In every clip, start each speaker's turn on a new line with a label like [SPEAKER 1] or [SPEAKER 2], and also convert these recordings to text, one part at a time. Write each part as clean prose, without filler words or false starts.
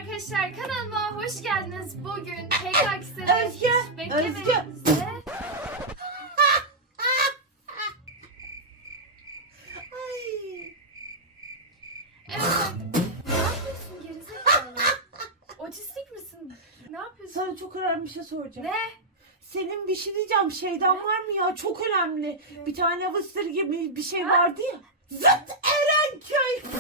[SPEAKER 1] arkadaşlar, kanalıma hoş geldiniz. Bugün tekrar size
[SPEAKER 2] Özgü.
[SPEAKER 1] beklemediğinizde evet. Ne yapıyorsun gerizekalı? Otistik misin? Ne yapıyorsun?
[SPEAKER 2] Sana çok önemli bir şey soracağım.
[SPEAKER 1] Ne?
[SPEAKER 2] Senin bir şey diyeceğim. Şeyden var mı ya? Çok önemli.
[SPEAKER 1] Ne?
[SPEAKER 2] Bir tane Vısır gibi bir şey
[SPEAKER 1] Ha?
[SPEAKER 2] vardı ya. Zıt Erenköy.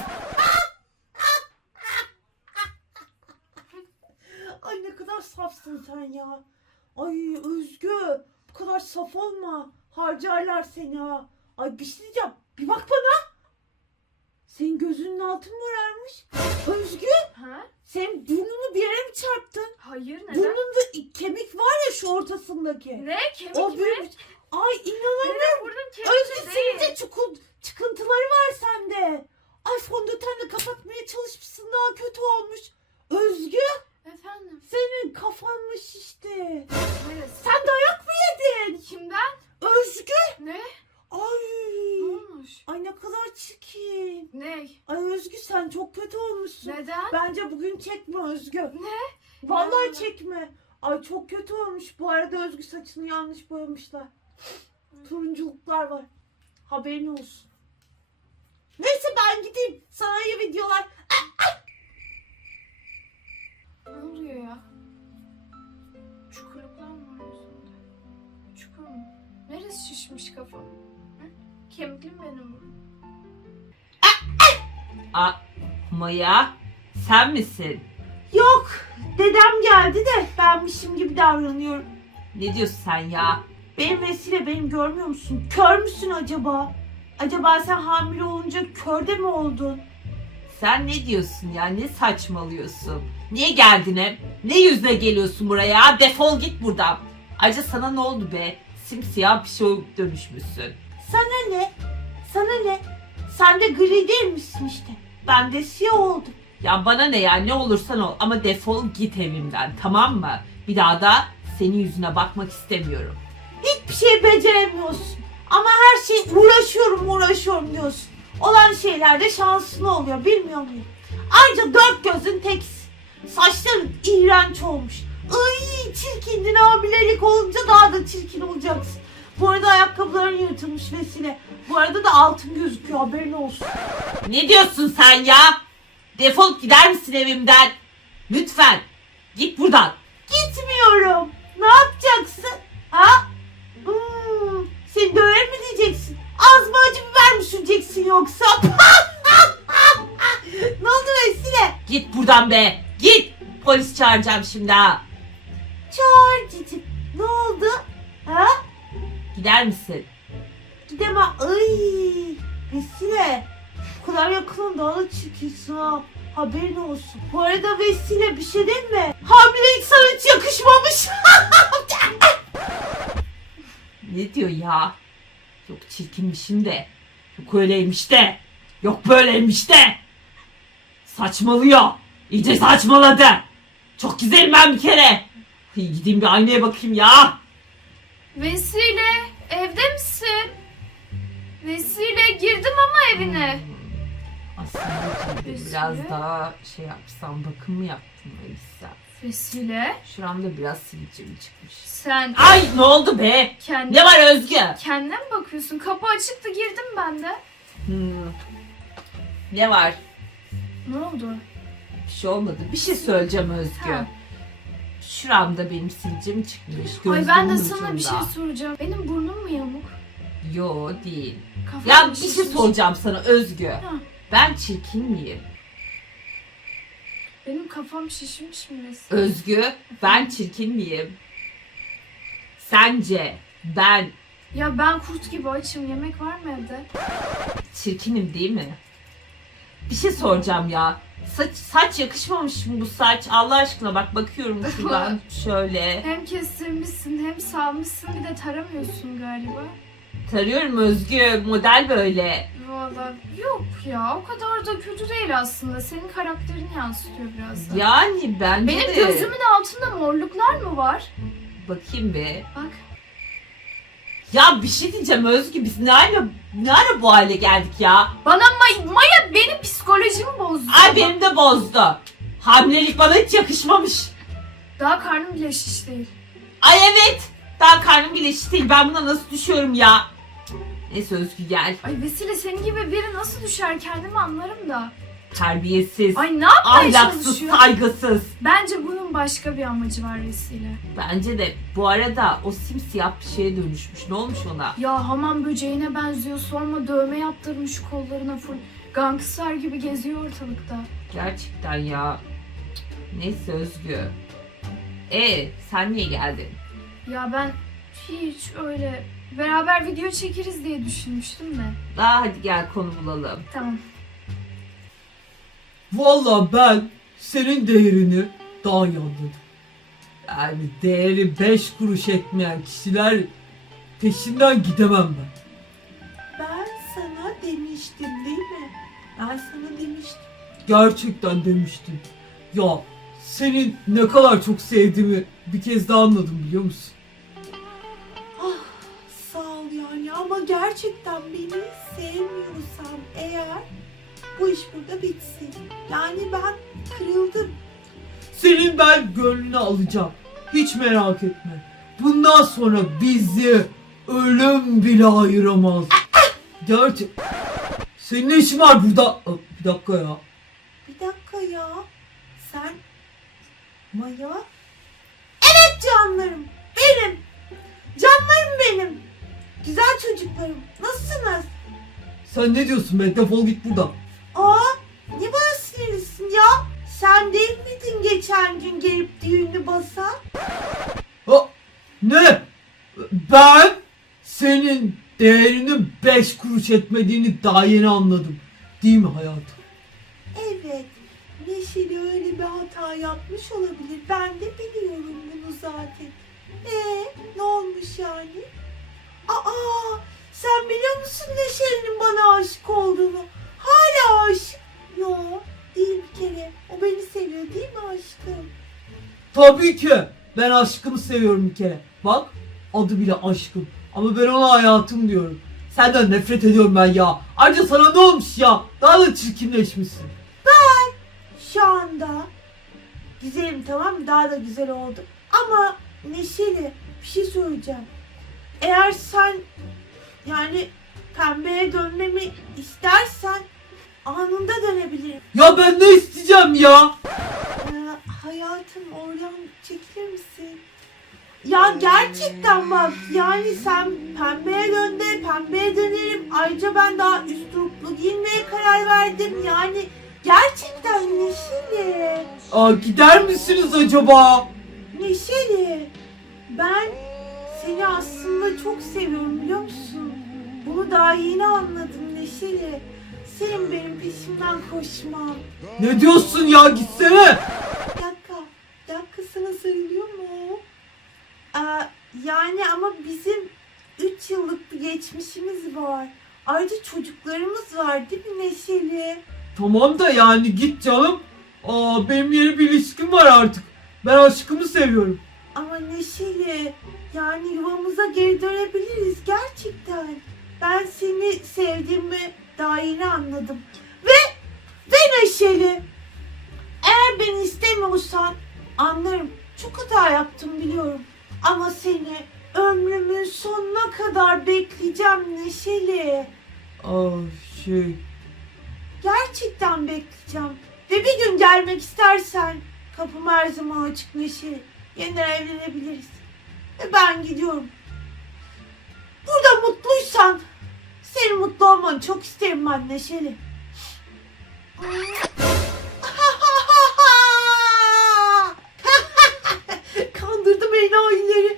[SPEAKER 2] Ay ne kadar safsın sen ya. Ay Özgü. Bu kadar saf olma. Harcarlar seni ha. Ay bir şey diyeceğim. Bir bak bana. Senin gözünün altın morarmış. Özgü.
[SPEAKER 1] Ha?
[SPEAKER 2] Sen burnunu bir yere mi çarptın?
[SPEAKER 1] Hayır, neden?
[SPEAKER 2] Burnunda kemik var ya şu ortasındaki.
[SPEAKER 1] Ne? Kemik
[SPEAKER 2] O
[SPEAKER 1] mi?
[SPEAKER 2] büyük. Ay inanamıyorum.
[SPEAKER 1] Benim burnum kemik
[SPEAKER 2] Özgü senin
[SPEAKER 1] değil.
[SPEAKER 2] de çıkıntıları var sende. Ay fondötenle kapatmaya çalışmışsın, daha kötü olmuş. Özgü
[SPEAKER 1] Efendim?
[SPEAKER 2] senin kafan mı şişti?
[SPEAKER 1] Neresi?
[SPEAKER 2] Sen dayak mı yedin?
[SPEAKER 1] Kimden?
[SPEAKER 2] Özgü.
[SPEAKER 1] Ne?
[SPEAKER 2] Ay.
[SPEAKER 1] Ne olmuş?
[SPEAKER 2] Ay ne kadar çirkin.
[SPEAKER 1] Ne?
[SPEAKER 2] Ay Özgü sen çok kötü olmuşsun.
[SPEAKER 1] Neden?
[SPEAKER 2] Bence bugün çekme Özgü.
[SPEAKER 1] Ne?
[SPEAKER 2] Vallahi
[SPEAKER 1] Ya.
[SPEAKER 2] çekme. Ay çok kötü olmuş. Bu arada Özgü saçını yanlış boyamışlar. Turunculuklar var. Haberin olsun. Neyse ben gideyim. Sana iyi videolar.
[SPEAKER 1] Ne oluyor ya? Çukurluklar mı var yüzümde? Çukur mu? Neresi şişmiş kafam? Hı? Kemikli mi benim bu?
[SPEAKER 3] Maya, sen misin?
[SPEAKER 2] Yok. Dedem geldi de benmişim gibi davranıyorum.
[SPEAKER 3] Ne diyorsun sen ya?
[SPEAKER 2] Benim vesile benim görmüyor musun? Kör müsün acaba? Acaba sen hamile olunca körde mi oldun?
[SPEAKER 3] Sen ne diyorsun ya? Ne saçmalıyorsun? Niye geldin hep? Ne yüzle geliyorsun buraya? Defol git buradan. Ayrıca sana ne oldu be? Simsiyah bir şey dönüşmüşsün.
[SPEAKER 2] Sana ne? Sana ne? Sen de gri değil misin işte? Ben de siyah oldum.
[SPEAKER 3] Ya bana ne ya? Ne olursan ol ama defol git evimden, tamam mı? Bir daha da senin yüzüne bakmak istemiyorum.
[SPEAKER 2] Hiçbir şey beceremiyorsun. Ama her şey uğraşıyorum diyorsun. Olan şeylerde şanslı oluyor, bilmiyor muyum? Ayrıca dört gözün tekisin. Saçların iğrenç olmuş. Ay çirkindin, hamilelik olunca daha da çirkin olacaksın. Bu arada ayakkabıların yırtılmış Vesile. Bu arada da altın gözüküyor, haberin olsun.
[SPEAKER 3] Ne diyorsun sen ya? Defol gider misin evimden? Lütfen. Git buradan.
[SPEAKER 2] Gitmiyorum. Ne yapacaksın? Ha? Seni döver mi diyeceksin? Az mı acı biber mi süreceksin yoksa? Ne oldu Vesile?
[SPEAKER 3] Git buradan be. Git. Polis çağıracağım şimdi ha.
[SPEAKER 2] Çağır cicim. Ne oldu? Ha?
[SPEAKER 3] Gider misin?
[SPEAKER 2] Gidemem. Ay, Vesile. Bu kadar yakının daha da çirkinsin ha. Haberin olsun. Bu arada Vesile bir şey değil mi? Hamilelik sana hiç yakışmamış.
[SPEAKER 3] Ne diyor ya? Yok çirkinmişim de. Yok öyleymiş de. Yok böyleymiş de. Saçmalıyor. İyice saçmaladı. Çok güzelim ben bir kere. Ay, gideyim bir aynaya bakayım ya.
[SPEAKER 1] Vesile, evde misin? Vesile, girdim ama evine.
[SPEAKER 3] Aslında
[SPEAKER 1] Vesile.
[SPEAKER 3] biraz daha şey yapsam, bakım mı yaptım öyleyse.
[SPEAKER 1] Vesile,
[SPEAKER 3] Şuramda biraz sivilcem çıkmış.
[SPEAKER 1] sen
[SPEAKER 3] Ay ne oldu be? Ne var Özgü?
[SPEAKER 1] kendine mi bakıyorsun? Kapı açıktı, girdim ben de.
[SPEAKER 3] Ne var?
[SPEAKER 1] Ne oldu?
[SPEAKER 3] Bir şey olmadı. Bir şey söyleyeceğim Özgü.
[SPEAKER 1] Ha.
[SPEAKER 3] Şuramda benim sivilcem çıkmış.
[SPEAKER 1] Ay ben de
[SPEAKER 3] Gözlüğümün
[SPEAKER 1] sana bir
[SPEAKER 3] ucunda.
[SPEAKER 1] şey soracağım. Benim burnum mu yamuk?
[SPEAKER 3] Yo değil.
[SPEAKER 1] Kafam
[SPEAKER 3] Ya
[SPEAKER 1] mı
[SPEAKER 3] bir şey
[SPEAKER 1] şişmiş?
[SPEAKER 3] soracağım sana Özgü.
[SPEAKER 1] Ha.
[SPEAKER 3] Ben çirkin miyim?
[SPEAKER 1] Benim kafam şişmiş mi Vesile?
[SPEAKER 3] Özgü, ben çirkin miyim? Sence ben
[SPEAKER 1] Ya ben kurt gibi açım. Yemek var mı evde?
[SPEAKER 3] çirkinim değil mi? Bir şey soracağım ya. Saç yakışmamış mı bu saç? Allah aşkına bak bakıyorum şuradan şöyle.
[SPEAKER 1] Hem kestirmişsin hem salmışsın, bir de taramıyorsun galiba.
[SPEAKER 3] Tarıyorum Özgü, model böyle.
[SPEAKER 1] Valla yok ya, o kadar da kötü değil aslında. Senin karakterini yansıtıyor biraz da.
[SPEAKER 3] Yani bence
[SPEAKER 1] Benim
[SPEAKER 3] de.
[SPEAKER 1] gözümün altında morluklar mı var?
[SPEAKER 3] Bakayım bir.
[SPEAKER 1] Bak.
[SPEAKER 3] Ya bir şey diyeceğim Özgü, biz ne ara bu hale geldik ya?
[SPEAKER 1] Bana Maya benim psikolojimi bozdu.
[SPEAKER 3] Ay benim de bozdu. Hamilelik bana hiç yakışmamış.
[SPEAKER 1] Daha karnım bile şiş değil.
[SPEAKER 3] Ay evet. Daha karnım bile şiş değil. Ben buna nasıl düşüyorum ya? Neyse Özgü gel.
[SPEAKER 1] Ay Vesile, senin gibi biri nasıl düşer kendimi anlarım da.
[SPEAKER 3] Terbiyesiz.
[SPEAKER 1] Ay ne yapmaya
[SPEAKER 3] Ahlaksız,
[SPEAKER 1] çalışıyor?
[SPEAKER 3] saygısız.
[SPEAKER 1] Bence bunun başka bir amacı var Vesile.
[SPEAKER 3] Bence de bu arada o simsiyah bir şeye dönüşmüş. Ne olmuş ona?
[SPEAKER 1] Ya hamam böceğine benziyor, sorma, dövme yaptırmış kollarına full. Gangster gibi geziyor ortalıkta.
[SPEAKER 3] Gerçekten ya. Neyse Özgü. Sen niye geldin?
[SPEAKER 1] Ya ben hiç öyle beraber video çekeriz diye düşünmüştüm de.
[SPEAKER 3] Hadi gel konu bulalım.
[SPEAKER 1] Tamam.
[SPEAKER 4] Vallahi ben senin değerini daha iyi anladım. Yani değeri 5 kuruş etmeyen kişiler peşinden gidemem ben.
[SPEAKER 2] Ben sana demiştim değil mi? Ben sana demiştim.
[SPEAKER 4] Gerçekten demiştim. Ya senin ne kadar çok sevdiğimi bir kez daha anladım biliyor musun?
[SPEAKER 2] Ah, sağ ol yani ama gerçekten beni sevmiyorsan eğer bu iş burada bitsin. Yani ben kırıldım.
[SPEAKER 4] Senin ben gönlünü alacağım. Hiç merak etme. Bundan sonra bizi ölüm bile ayıramaz. Gerçek. Senin ne işin var burada? Bir dakika ya.
[SPEAKER 2] Bir dakika ya. Sen Maya? Evet canlarım. Benim. Canlarım benim. Güzel çocuklarım. Nasılsınız?
[SPEAKER 4] Sen ne diyorsun be? Defol git buradan.
[SPEAKER 2] Aa, niye bana sinirlisin ya? Sen değil miydin geçen gün gelip düğünü basan?
[SPEAKER 4] Ne? Ben senin değerinin 5 kuruş etmediğini daha yeni anladım. Değil mi hayatım?
[SPEAKER 2] Evet. Neşeli öyle bir hata yapmış olabilir. Ben de biliyorum bunu zaten. Ne olmuş yani? Aa, sen biliyor musun Neşeli'nin bana aşık olduğunu? Hala aşık. Yo, değil bir kere. O beni seviyor değil mi aşkım?
[SPEAKER 4] Tabii ki. Ben aşkımı seviyorum bir kere. Bak adı bile aşkım. Ama ben ona hayatım diyorum. Senden nefret ediyorum ben ya. Ayrıca sana ne olmuş ya? Daha da çirkinleşmişsin.
[SPEAKER 2] Şu anda güzelim, tamam mı? Daha da güzel oldum. Ama Neşeli, bir şey söyleyeceğim. Eğer sen yani pembeye dönmemi istersen anında dönebilirim.
[SPEAKER 4] Ya ben ne isteyeceğim ya?
[SPEAKER 2] Hayatım, oradan çekilir misin? Ya gerçekten bak, yani sen pembeye dön de pembeye dönerim. Ayrıca ben daha üsturuplu giyinmeye karar verdim. Yani gerçekten Neşeli.
[SPEAKER 4] Gider misiniz acaba?
[SPEAKER 2] Neşeli, ben seni aslında çok seviyorum biliyor musun? Bunu daha yeni anladım Neşeli. Senin benim peşimden koşman.
[SPEAKER 4] Ne diyorsun ya, gitsene.
[SPEAKER 2] Bir dakika sana sarılıyor mu? Yani ama bizim 3 yıllık bir geçmişimiz var. Ayrıca çocuklarımız var değil mi Neşeli?
[SPEAKER 4] Tamam da yani git canım. Benim yeni bir ilişkim var artık. Ben aşkımı seviyorum.
[SPEAKER 2] Ama Neşeli, yani yuvamıza geri dönebiliriz gerçekten. Ben seni sevdiğimi daha yeni anladım. Ve Neşeli, eğer beni istemiyorsan anlarım. Çok hata yaptım biliyorum. Ama seni ömrümün sonuna kadar bekleyeceğim Neşeli.
[SPEAKER 4] Şey...
[SPEAKER 2] Gerçekten bekleyeceğim. Ve bir gün gelmek istersen kapım her zaman açık Neşeli. Yeniden evlenebiliriz. Ve ben gidiyorum. Burada mutluysan senin mutlu olmanı çok isterim ben Neşeli. Kandırdım enayileri.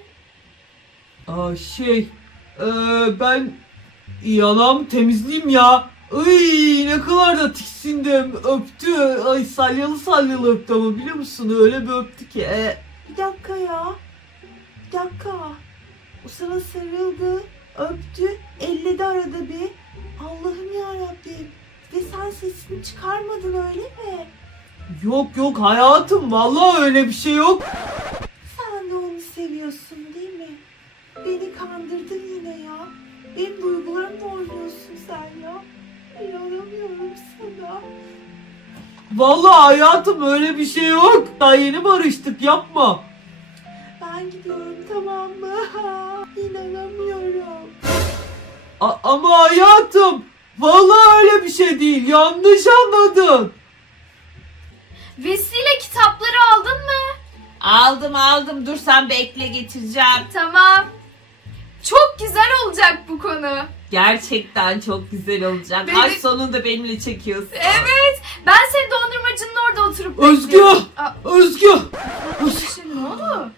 [SPEAKER 4] Ben yanağımı temizleyeyim ya. Ay ne kadar da tiksindim. Öptü. Ay salyalı salyalı öptü ama biliyor musun? Öyle bir öptü ki.
[SPEAKER 2] Bir dakika ya. Bir dakika. O sana sarıldı, öptü, elledi arada bir. Allah'ım yarabbim. Ve sen sesini çıkarmadın öyle mi?
[SPEAKER 4] Yok hayatım. Vallahi öyle bir şey yok.
[SPEAKER 2] Sen de onu seviyorsun değil mi? Beni kandırdın yine ya. Benim duygularımla oynuyorsun sen ya. İnanamıyorum sana.
[SPEAKER 4] Vallahi hayatım öyle bir şey yok. Daha yeni barıştık, yapma.
[SPEAKER 2] Ben gidiyorum, tamam mı? İnanamıyorum.
[SPEAKER 4] Ama hayatım vallahi öyle bir şey değil. Yanlış anladın.
[SPEAKER 1] Vesile, kitapları aldın mı?
[SPEAKER 2] Aldım, dur sen bekle, getireceğim.
[SPEAKER 1] Tamam. Çok güzel olacak bu konu.
[SPEAKER 2] Gerçekten çok güzel olacak.
[SPEAKER 1] Benim-
[SPEAKER 2] Ay sonunda benimle çekiyorsun.
[SPEAKER 1] Evet. Ben seni dondurmacının orada oturup
[SPEAKER 4] Özgü!
[SPEAKER 1] bekliyorum. Aa,
[SPEAKER 4] Özgü!
[SPEAKER 1] Neşeli, ne oldu?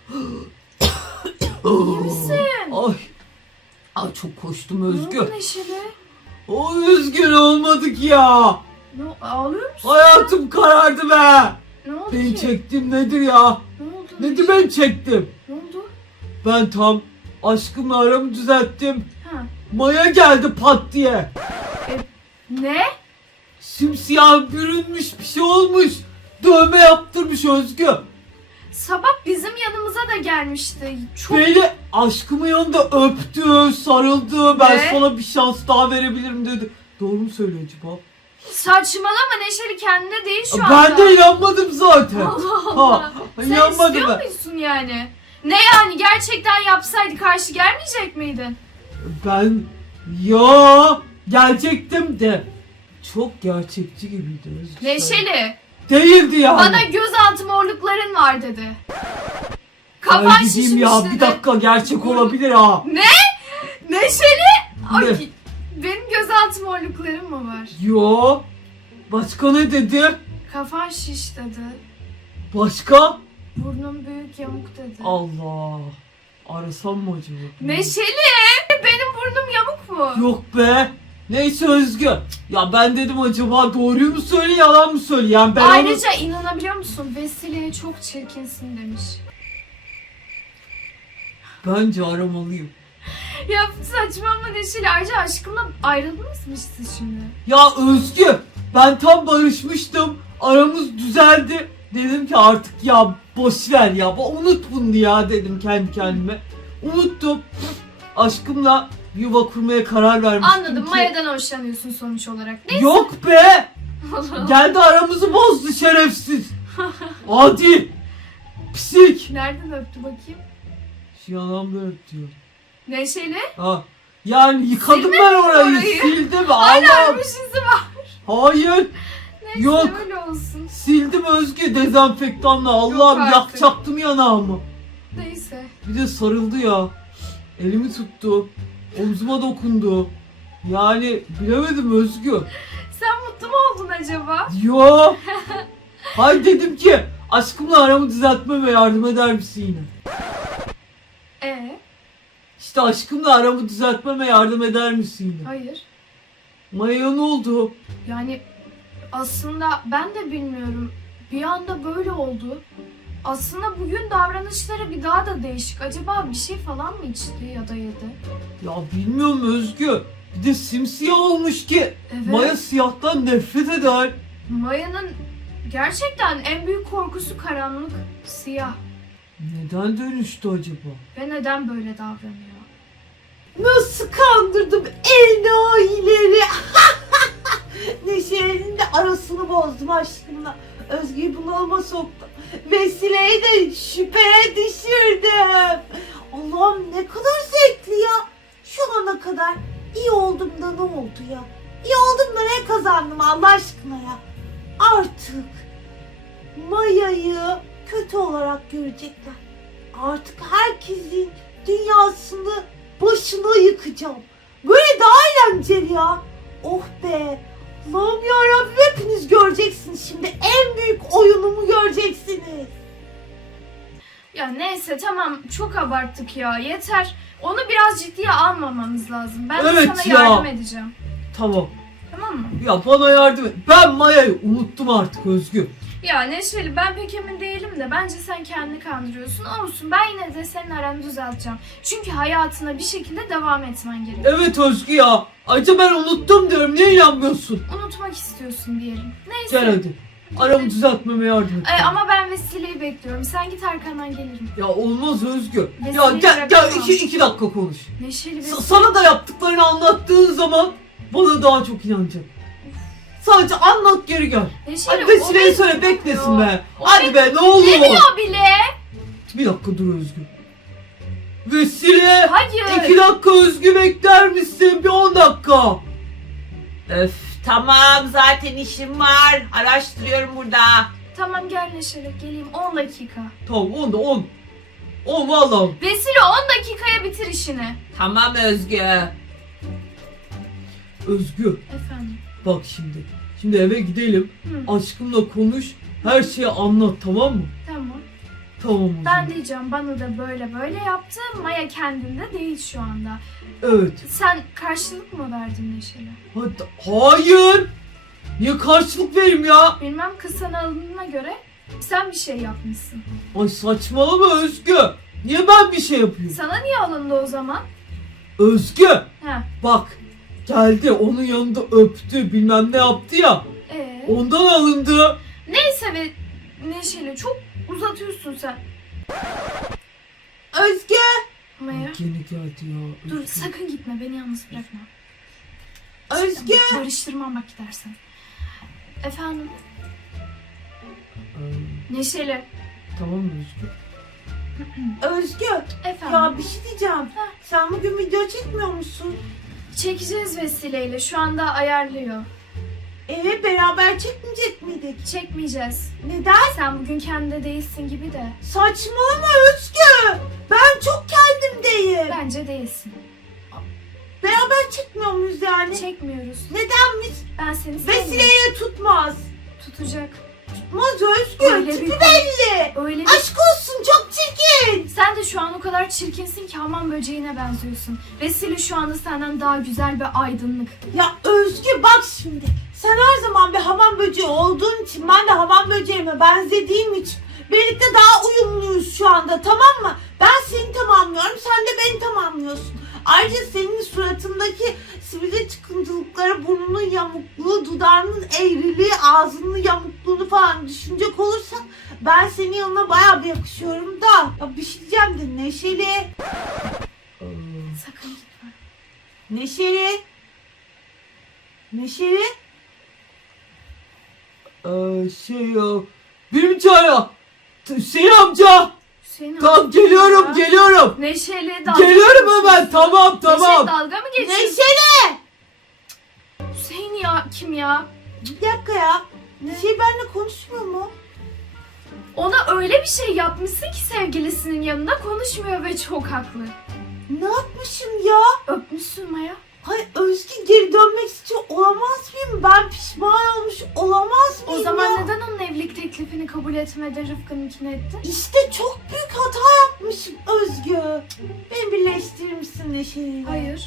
[SPEAKER 1] İyi misin?
[SPEAKER 4] Ay çok koştum
[SPEAKER 1] Ne
[SPEAKER 4] Özgü.
[SPEAKER 1] oldu Neşeli?
[SPEAKER 4] O üzgün olmadık ya.
[SPEAKER 1] Ağlıyor musun?
[SPEAKER 4] Hayatım karardı be.
[SPEAKER 1] Ne oldu
[SPEAKER 4] Ben
[SPEAKER 1] ki?
[SPEAKER 4] çektim nedir ya?
[SPEAKER 1] Ne oldu?
[SPEAKER 4] Nedir ben çektim?
[SPEAKER 1] Ne oldu?
[SPEAKER 4] Ben tam aşkımla aramı düzelttim.
[SPEAKER 1] Ha.
[SPEAKER 4] Maya geldi pat diye.
[SPEAKER 1] Ne?
[SPEAKER 4] Simsiyah bürünmüş bir şey olmuş. Dövme yaptırmış Özgü.
[SPEAKER 1] Sabah bizim yanımıza da gelmişti. Çok
[SPEAKER 4] Beni aşkımın yanında öptü, sarıldı. Ben
[SPEAKER 1] Ne?
[SPEAKER 4] sana bir şans daha verebilirim dedi. Doğru mu söylüyor acaba?
[SPEAKER 1] saçmalama Neşeli, kendine değil şu anda.
[SPEAKER 4] Ben de inanmadım zaten.
[SPEAKER 1] Allah Allah.
[SPEAKER 4] Ha,
[SPEAKER 1] Sen
[SPEAKER 4] inanmadım
[SPEAKER 1] istiyor
[SPEAKER 4] ben.
[SPEAKER 1] musun yani? Ne yani, gerçekten yapsaydı karşı gelmeyecek miydin?
[SPEAKER 4] Ben ya gelecektim de çok gerçekçi gibiydi Özgü.
[SPEAKER 1] Neşeli,
[SPEAKER 4] Değildi yani.
[SPEAKER 1] bana gözaltı morlukların var dedi.
[SPEAKER 4] Ben
[SPEAKER 1] Kafan
[SPEAKER 4] gideyim
[SPEAKER 1] şişmiş
[SPEAKER 4] ya,
[SPEAKER 1] dedi.
[SPEAKER 4] bir dakika gerçek olabilir ha.
[SPEAKER 1] Neşeli! Ay,
[SPEAKER 4] Ne?
[SPEAKER 1] benim gözaltı morluklarım mı var?
[SPEAKER 4] Yo. Başka ne dedi?
[SPEAKER 1] Kafan şiş dedi.
[SPEAKER 4] Başka?
[SPEAKER 1] Burnun büyük, yamuk dedi.
[SPEAKER 4] Allah. Arasam mı acaba?
[SPEAKER 1] Neşeli! Benim burnum yamuk mu?
[SPEAKER 4] Yok be. Neyse Özgü. Ya ben dedim acaba doğruyu mu söylüyor yalan mı söylüyor? Yani ben
[SPEAKER 1] Ayrıca inanabiliyor musun? Vesile'ye çok çirkinsin demiş.
[SPEAKER 4] Bence aramalıyım.
[SPEAKER 1] Ya saçmalama Neşeli. Ayrıca aşkımla ayrıldınız mı siz şimdi?
[SPEAKER 4] Ya Özgü, ben tam barışmıştım. Aramız düzeldi. Dedim ki artık ya boş ver ya. Unut bunu ya dedim kendi kendime. Unuttum. Aşkımla yuva kurmaya karar vermiştim
[SPEAKER 1] Anladım.
[SPEAKER 4] ki.
[SPEAKER 1] Maya'dan hoşlanıyorsun sonuç olarak. Neyse.
[SPEAKER 4] Yok be. Geldi aramızı bozdu şerefsiz. Adi. Pisik.
[SPEAKER 1] Nereden öptü bakayım?
[SPEAKER 4] Şu yanağımda öptüyor.
[SPEAKER 1] Neşeli.
[SPEAKER 4] Ha. Yani yıkadım
[SPEAKER 1] Silmedin
[SPEAKER 4] ben
[SPEAKER 1] mi
[SPEAKER 4] orayı.
[SPEAKER 1] orayı?
[SPEAKER 4] Sildim.
[SPEAKER 1] Hala
[SPEAKER 4] Allah.
[SPEAKER 1] ölmüş izi var.
[SPEAKER 4] Hayır.
[SPEAKER 1] Neyse
[SPEAKER 4] Yok.
[SPEAKER 1] öyle olsun.
[SPEAKER 4] Sildim Özgü dezenfektanla. Allah'ım
[SPEAKER 1] artık.
[SPEAKER 4] yakacaktım yanağımı.
[SPEAKER 1] Neyse.
[SPEAKER 4] Bir de sarıldı ya. Elimi tuttu. Omzuma dokundu. Yani bilemedim Özgü.
[SPEAKER 1] Sen mutlu mu oldun acaba?
[SPEAKER 4] Yo. Hayır dedim ki aşkımla aramı düzeltmeme yardım eder misin yine? İşte aşkımla aramı düzeltmeme yardım eder misin yine?
[SPEAKER 1] Hayır.
[SPEAKER 4] Maya ne oldu?
[SPEAKER 1] Yani aslında ben de bilmiyorum. Bir anda böyle oldu. Aslında bugün davranışları bir daha da değişik. Acaba bir şey falan mı içti ya da yedi?
[SPEAKER 4] Ya bilmiyorum Özgü. Bir de simsiyah olmuş ki.
[SPEAKER 1] Evet.
[SPEAKER 4] Maya siyahtan nefret eder.
[SPEAKER 1] Maya'nın gerçekten en büyük korkusu karanlık, siyah.
[SPEAKER 4] Neden dönüştü acaba?
[SPEAKER 1] Ve neden böyle davranıyor?
[SPEAKER 2] Nasıl kandırdım enayileri. Neşe'nin de arasını bozdum aşkımla. Özgü'yü bunalıma soktum. Vesile'yi de şüpheye düşürdüm. Allah'ım ne kadar zevkli ya. Şu ana kadar iyi oldum da ne oldu ya? İyi oldum da ne kazandım Allah aşkına ya? Artık Maya'yı kötü olarak görecekler. Artık herkesin dünyasını başına yıkacağım. Böyle daha eğlenceli ya. Oh be. Allah'ım yarabbim hepiniz göreceksiniz şimdi. En büyük oyunumu göreceksiniz.
[SPEAKER 1] Ya neyse tamam, çok abarttık ya, yeter. Onu biraz ciddiye almamamız lazım. Ben de
[SPEAKER 4] Evet
[SPEAKER 1] sana
[SPEAKER 4] ya.
[SPEAKER 1] yardım edeceğim.
[SPEAKER 4] Tamam.
[SPEAKER 1] Tamam mı?
[SPEAKER 4] Ya bana yardım et. Ben Maya'yı unuttum artık Özgü.
[SPEAKER 1] Ya Neşeli, ben pek emin değilim de bence sen kendini kandırıyorsun. Olsun, ben yine de senin aranı düzelteceğim. Çünkü hayatına bir şekilde devam etmen gerekiyor.
[SPEAKER 4] Evet Özgü ya. Ayrıca ben unuttum diyorum. Niye inanmıyorsun?
[SPEAKER 1] Unutmak istiyorsun diyelim. Neyse.
[SPEAKER 4] Gel hadi. Aramı düzeltmeme yardım et.
[SPEAKER 1] Ama ben Vesile'yi bekliyorum. Sen git, arkandan gelirim.
[SPEAKER 4] Ya olmaz Özgü.
[SPEAKER 1] Vesile'yi
[SPEAKER 4] Ya gel
[SPEAKER 1] bırakamam.
[SPEAKER 4] iki dakika konuş.
[SPEAKER 1] Neşeli
[SPEAKER 4] Sana da yaptıklarını anlattığın zaman bana daha çok inanacak. Sadece anlat geri gel.
[SPEAKER 1] Neşeli,
[SPEAKER 4] Hadi Vesile'ye
[SPEAKER 1] o
[SPEAKER 4] söyle
[SPEAKER 1] bilmiyor.
[SPEAKER 4] beklesin be.
[SPEAKER 1] O
[SPEAKER 4] Hadi be ne olur.
[SPEAKER 1] Bilmiyor bile.
[SPEAKER 4] Bir dakika dur Özgü. Vesile.
[SPEAKER 1] Hayır.
[SPEAKER 4] 2 dakika Özgü bekler misin? Bir 10 dakika.
[SPEAKER 2] Öf tamam zaten işim var. Araştırıyorum burada.
[SPEAKER 1] Tamam gel Neşeli geleyim 10 dakika.
[SPEAKER 4] Tamam 10 da 10. 10 vallahi.
[SPEAKER 1] Vesile 10 dakikaya bitir işini.
[SPEAKER 2] Tamam Özgü.
[SPEAKER 4] Özgü
[SPEAKER 1] Efendim.
[SPEAKER 4] bak şimdi. Şimdi eve gidelim.
[SPEAKER 1] Hı.
[SPEAKER 4] Aşkımla konuş. Her şeyi anlat tamam mı?
[SPEAKER 1] Tamam.
[SPEAKER 4] Tamam o zaman.
[SPEAKER 1] Ben diyeceğim bana da böyle yaptı. Maya kendinde değil şu anda.
[SPEAKER 4] Evet.
[SPEAKER 1] Sen karşılık mı verdin Neşeli?
[SPEAKER 4] Hayır. Niye karşılık vereyim ya?
[SPEAKER 1] Bilmem kız sana alındığına göre sen bir şey yapmışsın.
[SPEAKER 4] Ay saçmalama Özgü. Niye ben bir şey yapayım?
[SPEAKER 1] Sana niye alındı o zaman?
[SPEAKER 4] Özgü.
[SPEAKER 1] He.
[SPEAKER 4] Bak. Geldi onun yanında öptü bilmem ne yaptı ya. Ondan alındı.
[SPEAKER 1] Neyse ve Neşeli çok uzatıyorsun sen.
[SPEAKER 2] Özgü.
[SPEAKER 1] Maya.
[SPEAKER 4] Yine geldi ya.
[SPEAKER 1] Dur
[SPEAKER 4] Özgü.
[SPEAKER 1] sakın gitme beni yalnız bırakma.
[SPEAKER 2] Özgü.
[SPEAKER 1] Barıştırmam bak gidersen. Efendim
[SPEAKER 4] Ee,
[SPEAKER 1] Neşeli.
[SPEAKER 4] tamam mı Özgü?
[SPEAKER 2] Özgü.
[SPEAKER 1] Efendim.
[SPEAKER 2] Ya bir şey diyeceğim. Sen bugün video çekmiyor musun?
[SPEAKER 1] Çekeceğiz vesileyle şu anda ayarlıyor.
[SPEAKER 2] Beraber çekmeyecek miydik?
[SPEAKER 1] Çekmeyeceğiz.
[SPEAKER 2] Neden?
[SPEAKER 1] Sen bugün kendinde değilsin gibi de.
[SPEAKER 2] Saçmalama Özgü. Ben çok kendimdeyim.
[SPEAKER 1] Bence değilsin.
[SPEAKER 2] Beraber çekmiyor muyuz yani?
[SPEAKER 1] Çekmiyoruz.
[SPEAKER 2] Nedenmiş?
[SPEAKER 1] Ben seni sevmiyorum.
[SPEAKER 2] Vesileyle tutmaz.
[SPEAKER 1] Tutacak.
[SPEAKER 2] Tutmaz Özgü.
[SPEAKER 1] Öyle
[SPEAKER 2] Tipi
[SPEAKER 1] bir-
[SPEAKER 2] belli.
[SPEAKER 1] Öyle bir...
[SPEAKER 2] Aşk olsun çok çirkin.
[SPEAKER 1] Sen de şu an o kadar çirkinsin ki hamam böceğine benziyorsun. Vesile şu anda senden daha güzel ve aydınlık.
[SPEAKER 2] Ya Özgü bak şimdi. Sen her zaman bir hamam böceği olduğun için ben de hamam böceğime benzediğim için birlikte daha uyumluyuz şu anda tamam mı? Ben seni tamamlıyorum sen de beni tamamlıyorsun. Ayrıca senin suratındaki sivri çıkıntılıkları, burnunun yamukluğu, dudağının eğriliği, ağzının yamukluğunu falan düşünecek olursan ben senin yanına bayağı bir yakışıyorum da. Ya bir şey diyeceğim de Neşeli.
[SPEAKER 1] Sakın gitme.
[SPEAKER 2] Neşeli. Neşeli.
[SPEAKER 4] Şey ya. Benim çağrı. Hüseyin amca.
[SPEAKER 1] Hüseyin
[SPEAKER 4] Tamam
[SPEAKER 1] abi
[SPEAKER 4] geliyorum
[SPEAKER 1] ya.
[SPEAKER 4] geliyorum.
[SPEAKER 1] Neşeli dalga
[SPEAKER 4] Geliyorum
[SPEAKER 1] mı
[SPEAKER 4] hemen
[SPEAKER 1] geçiyorsun?
[SPEAKER 4] tamam
[SPEAKER 1] Neşeli
[SPEAKER 4] tamam.
[SPEAKER 1] dalga mı geçiyorsun?
[SPEAKER 2] Neşeli.
[SPEAKER 1] Hüseyin ya kim ya?
[SPEAKER 2] Bir dakika ya. Neşeli benimle konuşmuyor mu?
[SPEAKER 1] Ona öyle bir şey yapmışsın ki sevgilisinin yanında konuşmuyor ve çok haklı.
[SPEAKER 2] Ne yapmışım ya?
[SPEAKER 1] Öpmüşsün Maya.
[SPEAKER 2] Hayır Özgü geri dönmek istiyor olamaz mıyım? Ben pişman olmuş olamaz
[SPEAKER 1] O
[SPEAKER 2] mıyım
[SPEAKER 1] zaman
[SPEAKER 2] ya?
[SPEAKER 1] neden onun evlilik teklifini kabul etmeden Rıfkı'nınkini ettin?
[SPEAKER 2] İşte çok büyük hata yapmışım Özgü. Beni birleştirir misin Neşeli'yle?
[SPEAKER 1] Hayır.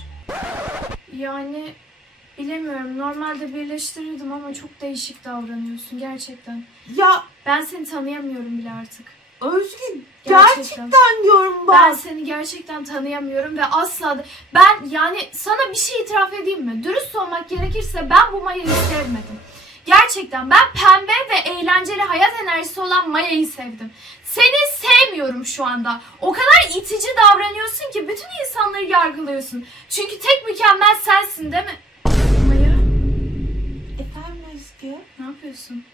[SPEAKER 1] Yani bilemiyorum. Normalde birleştirirdim ama çok değişik davranıyorsun gerçekten.
[SPEAKER 2] Ya
[SPEAKER 1] Ben seni tanıyamıyorum bile artık.
[SPEAKER 2] Özgü
[SPEAKER 1] Gerçekten.
[SPEAKER 2] gerçekten diyorum
[SPEAKER 1] Ben
[SPEAKER 2] bak.
[SPEAKER 1] seni gerçekten tanıyamıyorum ve asla da... Ben yani sana bir şey itiraf edeyim mi? Dürüst olmak gerekirse ben bu Maya'yı sevmedim. Gerçekten ben pembe ve eğlenceli hayat enerjisi olan Maya'yı sevdim. Seni sevmiyorum şu anda. O kadar itici davranıyorsun ki bütün insanları yargılıyorsun. Çünkü tek mükemmel sensin değil mi? Maya
[SPEAKER 2] Efendim Özgü?
[SPEAKER 1] ne yapıyorsun?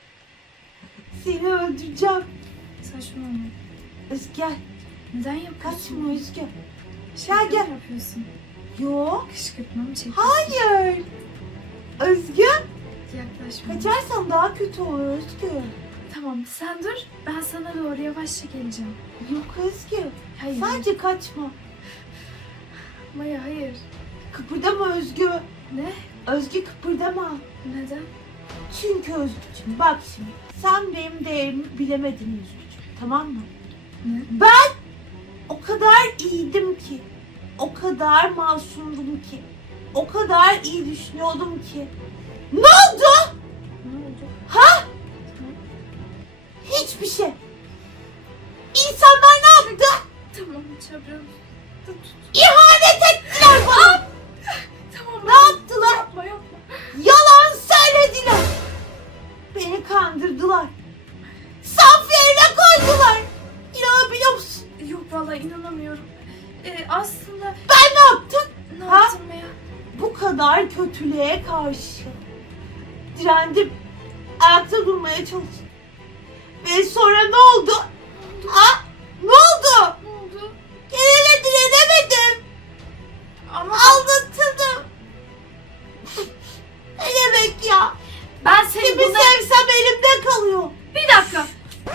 [SPEAKER 2] Seni öldüreceğim.
[SPEAKER 1] Saçmalama.
[SPEAKER 2] Özgü gel.
[SPEAKER 1] Neden yapıyorsun?
[SPEAKER 2] Kaçma Özgü.
[SPEAKER 1] Şaka
[SPEAKER 2] Gel, gel.
[SPEAKER 1] mı yapıyorsun?
[SPEAKER 2] Yok.
[SPEAKER 1] Kışkırtma mı çekiyorsun?
[SPEAKER 2] Hayır. Özgü.
[SPEAKER 1] Yaklaşma.
[SPEAKER 2] Kaçarsan daha kötü olur Özgü.
[SPEAKER 1] Tamam sen dur. Ben sana doğru yavaşça geleceğim.
[SPEAKER 2] Yok Özgü.
[SPEAKER 1] Hayır.
[SPEAKER 2] Sadece kaçma.
[SPEAKER 1] Maya hayır.
[SPEAKER 2] Kıpırdama Özgü.
[SPEAKER 1] Ne?
[SPEAKER 2] Özgü kıpırdama.
[SPEAKER 1] Neden?
[SPEAKER 2] Çünkü Özgücüm bak şimdi. Sen benim değerimi bilemedin Özgücüm. Tamam mı?
[SPEAKER 1] Ne?
[SPEAKER 2] Ben o kadar iyiydim ki. O kadar masumdum ki. O kadar iyi düşünüyordum ki. Ne oldu?
[SPEAKER 1] Ne oldu?
[SPEAKER 2] Hiçbir şey. İnsanlar ne yaptı?
[SPEAKER 1] Tamam çabuk.
[SPEAKER 2] İhanet ettiler bana.
[SPEAKER 1] Tamam.
[SPEAKER 2] Ne yaptılar?
[SPEAKER 1] Yapma yapma.
[SPEAKER 2] Yalan söylediler. Beni kandırdılar. Saf yerine koydular. İnanabiliyor musun?
[SPEAKER 1] Yok vallahi inanamıyorum. Aslında
[SPEAKER 2] Ben ne yaptım?
[SPEAKER 1] ne
[SPEAKER 2] Ha?
[SPEAKER 1] yaptın Maya?
[SPEAKER 2] Bu kadar kötülüğe karşı Direndim. Ayakta durmaya çalıştım. Ve sonra ne oldu? Ha? Ne oldu?
[SPEAKER 1] Ne oldu?
[SPEAKER 2] Gene direnemedim.
[SPEAKER 1] Ama
[SPEAKER 2] Aldatıldım. Ne demek ya?
[SPEAKER 1] ben seni
[SPEAKER 2] Kimi
[SPEAKER 1] bunda...
[SPEAKER 2] sevsem elimde kalıyor.
[SPEAKER 1] Bir dakika.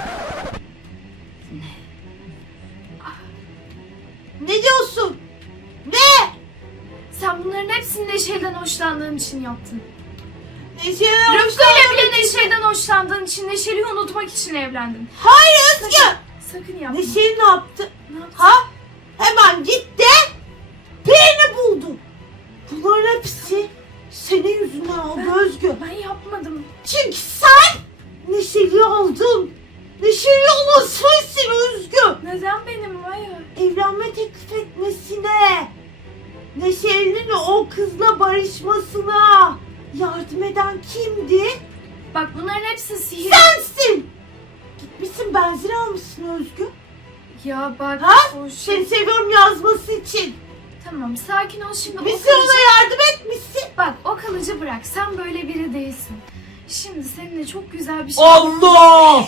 [SPEAKER 2] Ne diyorsun? Ne?
[SPEAKER 1] Sen bunların hepsini Neşe'den hoşlandığın için yaptın.
[SPEAKER 2] Neşe'ye
[SPEAKER 1] Rıfkı ile bile Neşe'den hoşlandığın için, Neşe'yi unutmak için evlendin.
[SPEAKER 2] Hayır Özgü.
[SPEAKER 1] Sakın yapma.
[SPEAKER 2] Neşe ne yaptı?
[SPEAKER 1] Ne yaptın?
[SPEAKER 2] Ha? Hemen gitti. Birini buldu. Bunların hepsi senin yüzünden oldu Özgü.
[SPEAKER 1] Ben yapmadım.
[SPEAKER 2] Çünkü sen Neşe'yi aldın. Neşe'yi olan sensin Özgü.
[SPEAKER 1] Neden benim Maya?
[SPEAKER 2] Evlenme teklif etmesine, Neşe'nin o kızla barışmasına yardım eden kimdi?
[SPEAKER 1] Bak bunların hepsi sihir.
[SPEAKER 2] Sensin. Gitmişsin benzin almışsın Özgü.
[SPEAKER 1] Ya bak
[SPEAKER 2] Ha?
[SPEAKER 1] o şey...
[SPEAKER 2] Seni seviyorum yazması için.
[SPEAKER 1] Tamam sakin ol şimdi.
[SPEAKER 2] Bir sen ona yardım etmişsin.
[SPEAKER 1] Bak o kılıcı bırak. Sen böyle biri değilsin. Şimdi seninle çok güzel bir şey...
[SPEAKER 4] Allah!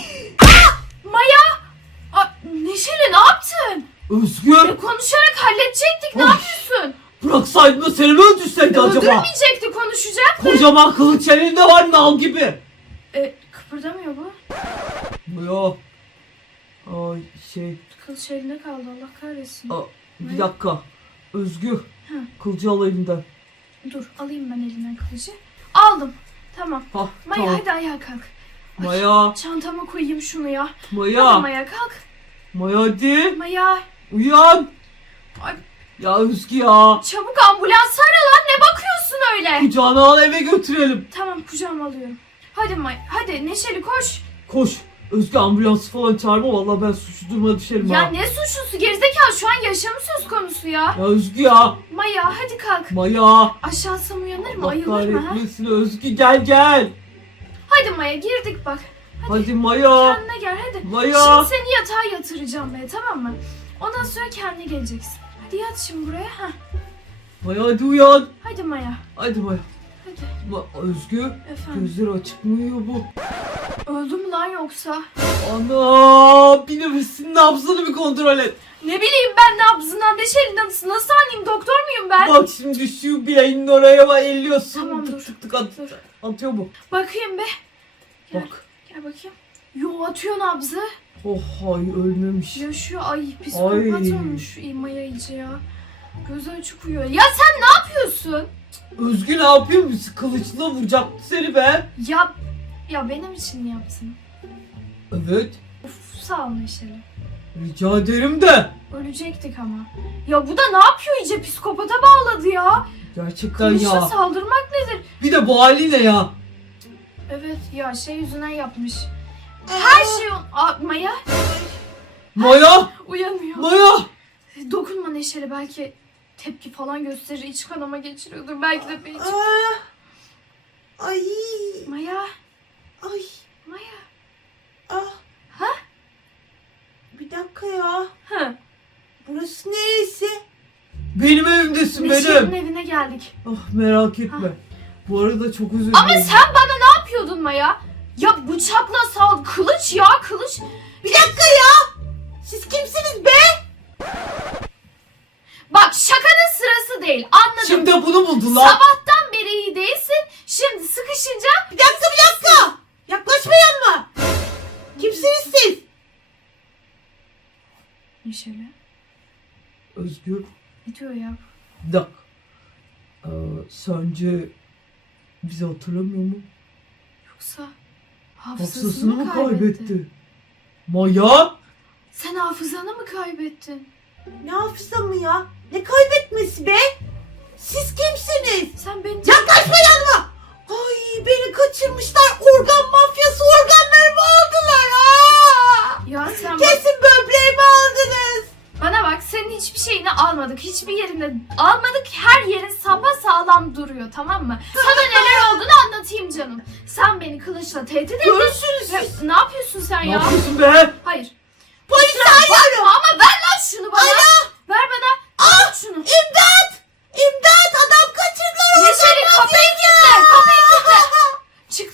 [SPEAKER 1] Maya! Neşeli ne yaptın?
[SPEAKER 4] Özgür!
[SPEAKER 1] Konuşarak halledecektik. Ne
[SPEAKER 4] Of.
[SPEAKER 1] yapıyorsun?
[SPEAKER 4] Bıraksaydın da seni mi öldürseydi acaba?
[SPEAKER 1] Öldürmeyecekti, konuşacak.
[SPEAKER 4] Kocaman kılıç elinde var nal gibi.
[SPEAKER 1] Kıpırdamıyor bu.
[SPEAKER 4] Ya. Ay şey.
[SPEAKER 1] Kılıç elinde kaldı, Allah kahretsin.
[SPEAKER 4] Bir dakika. Özgür.
[SPEAKER 1] Hı.
[SPEAKER 4] Kılıcı al elinden.
[SPEAKER 1] Dur alayım ben elinden kılıcı. Aldım. Tamam.
[SPEAKER 4] Ha,
[SPEAKER 1] Maya
[SPEAKER 4] tamam.
[SPEAKER 1] hadi ayağa kalk. Ay,
[SPEAKER 4] Maya.
[SPEAKER 1] çantama koyayım şunu ya. Hadi
[SPEAKER 4] Maya.
[SPEAKER 1] Maya kalk.
[SPEAKER 4] Maya hadi.
[SPEAKER 1] Maya
[SPEAKER 4] Uyan.
[SPEAKER 1] Ay.
[SPEAKER 4] Ya Özgü ya.
[SPEAKER 1] çabuk ambulans ara lan, ne bakıyorsun öyle?
[SPEAKER 4] Kucağına al eve götürelim.
[SPEAKER 1] Tamam kucağıma alıyorum. Hadi Maya hadi Neşeli koş.
[SPEAKER 4] Koş. Özgü ambulans falan çağırma. Vallahi ben suçlu duruma düşerim
[SPEAKER 1] Ya
[SPEAKER 4] ha.
[SPEAKER 1] ne suçlusu, gerizekalı, şu an yaşamı söz konusu ya.
[SPEAKER 4] Ya Özgü ya.
[SPEAKER 1] Maya hadi kalk.
[SPEAKER 4] Maya.
[SPEAKER 1] Aşağısam uyanır mı,
[SPEAKER 4] Allah
[SPEAKER 1] ayılır mı ha?
[SPEAKER 4] kahretmesin Özgü gel gel.
[SPEAKER 1] Hadi Maya girdik bak.
[SPEAKER 4] Hadi Maya.
[SPEAKER 1] Kendine gel hadi.
[SPEAKER 4] Maya.
[SPEAKER 1] Şimdi seni yatağa yatıracağım be, tamam mı? Ondan sonra kendine geleceksin. Hadi yat şimdi buraya. Heh.
[SPEAKER 4] Maya hadi uyan.
[SPEAKER 1] Hadi Maya.
[SPEAKER 4] Hadi Maya.
[SPEAKER 1] Hadi.
[SPEAKER 4] Özgü.
[SPEAKER 1] Efendim.
[SPEAKER 4] Gözleri açık mı uyuyor bu?
[SPEAKER 1] Öldü mü lan yoksa?
[SPEAKER 4] Ana bir nefesinin nabzını bir kontrol et.
[SPEAKER 1] Ne bileyim ben nabzından, Neşeli'nden nasıl anlayayım, doktor muyum ben?
[SPEAKER 4] Bak şimdi şu bileğinin oraya bak elliyorsun.
[SPEAKER 1] Tamam,
[SPEAKER 4] tık
[SPEAKER 1] dur.
[SPEAKER 4] tık tık
[SPEAKER 1] Dur.
[SPEAKER 4] atıyor mu?
[SPEAKER 1] Bakayım be. Gel,
[SPEAKER 4] Bak.
[SPEAKER 1] gel bakayım. Yo atıyor nabzı.
[SPEAKER 4] Oh hay ölmemiş.
[SPEAKER 1] Yaşıyor. Ay psikopat
[SPEAKER 4] Ay.
[SPEAKER 1] olmuş Maya iyice ya. Gözü açık uyuyor. Ya sen ne yapıyorsun?
[SPEAKER 4] Özgü ne yapıyor musun? Kılıçla vuracaktı seni be.
[SPEAKER 1] Ya benim için mi yaptın?
[SPEAKER 4] Evet.
[SPEAKER 1] Of, sağ ol Neşeli.
[SPEAKER 4] Rica ederim de.
[SPEAKER 1] Ölecektik ama. Ya bu da ne yapıyor, iyice psikopata bağladı ya.
[SPEAKER 4] Gerçekten
[SPEAKER 1] Kılıçla
[SPEAKER 4] ya.
[SPEAKER 1] saldırmak nedir?
[SPEAKER 4] Bir de bu haliyle ya.
[SPEAKER 1] Evet ya şey yüzünden yapmış. Her şey... Maya
[SPEAKER 4] Maya.
[SPEAKER 1] uyanıyor.
[SPEAKER 4] Maya.
[SPEAKER 1] Dokunma Neşeli, belki tepki falan gösterir, iç kanama geçiriyordur. Belki de bir iç...
[SPEAKER 2] Ay.
[SPEAKER 1] Maya,
[SPEAKER 2] Ay.
[SPEAKER 1] Maya.
[SPEAKER 2] Ah.
[SPEAKER 1] Ha?
[SPEAKER 2] Bir dakika ya.
[SPEAKER 1] Hı.
[SPEAKER 2] Burası neresi?
[SPEAKER 4] Benim evimdesin
[SPEAKER 1] Neşeli'nin
[SPEAKER 4] benim.
[SPEAKER 1] evine geldik.
[SPEAKER 4] Oh merak etme. Bu arada çok özür
[SPEAKER 1] Ama
[SPEAKER 4] dilerim.
[SPEAKER 1] sen bana ne yapıyordun Maya? Ya bıçakla kılıç ya kılıç.
[SPEAKER 2] Bir dakika ya. Siz kimsiniz be?
[SPEAKER 1] Bak şakanın sırası değil, anladım.
[SPEAKER 4] Şimdi bunu buldun lan.
[SPEAKER 1] Sabahtan beri iyi değilsin. Şimdi sıkışınca...
[SPEAKER 2] Bir dakika. Yaklaşmayın mı? Kimsiniz siz?
[SPEAKER 1] Neşeli
[SPEAKER 4] Özgür.
[SPEAKER 1] ne diyor ya?
[SPEAKER 4] Bir dakika. Sence bizi hatırlamıyor mu?
[SPEAKER 1] Yoksa
[SPEAKER 4] Hafızasını mı kaybetti? Maya?
[SPEAKER 1] Sen hafızanı mı kaybettin?
[SPEAKER 2] Ne hafızamı ya? Ne kaybetmesi be? Siz kimsiniz?
[SPEAKER 1] Sen beni...
[SPEAKER 2] Yaklaşma yanıma. Ay beni kaçırmışlar. Organ mafyası, organlarımı aldılar. Aa!
[SPEAKER 1] Ya sen
[SPEAKER 2] Kesin böbreğimi aldınız.
[SPEAKER 1] bana bak, senin hiçbir şeyini almadık. Hiçbir yerinde almadık. Her yerin sağlam duruyor, tamam mı? Sana neler olduğunu anlatayım canım. Sen beni kılıçla tehdit ettin.
[SPEAKER 2] Görürsünüz
[SPEAKER 1] Ve
[SPEAKER 2] siz.
[SPEAKER 1] ne yapıyorsun sen
[SPEAKER 4] Ne
[SPEAKER 1] ya?
[SPEAKER 4] yapıyorsun be?
[SPEAKER 1] Hayır.
[SPEAKER 2] Polisi
[SPEAKER 1] Bakma
[SPEAKER 2] arıyorum.
[SPEAKER 1] ama ver lan şunu bana. Ver bana. Al şunu.
[SPEAKER 2] İmdat. İmdat. Adam kaçırdılar.
[SPEAKER 1] Neşeli kapıyı kilitle. Kapıyı kilitle. Çık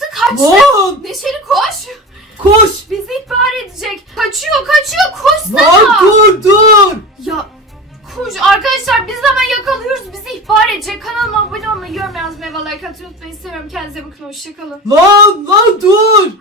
[SPEAKER 1] atmayı unutmayın. Seviyorum. Kendinize bakın. Hoşçakalın.
[SPEAKER 4] Lan dur.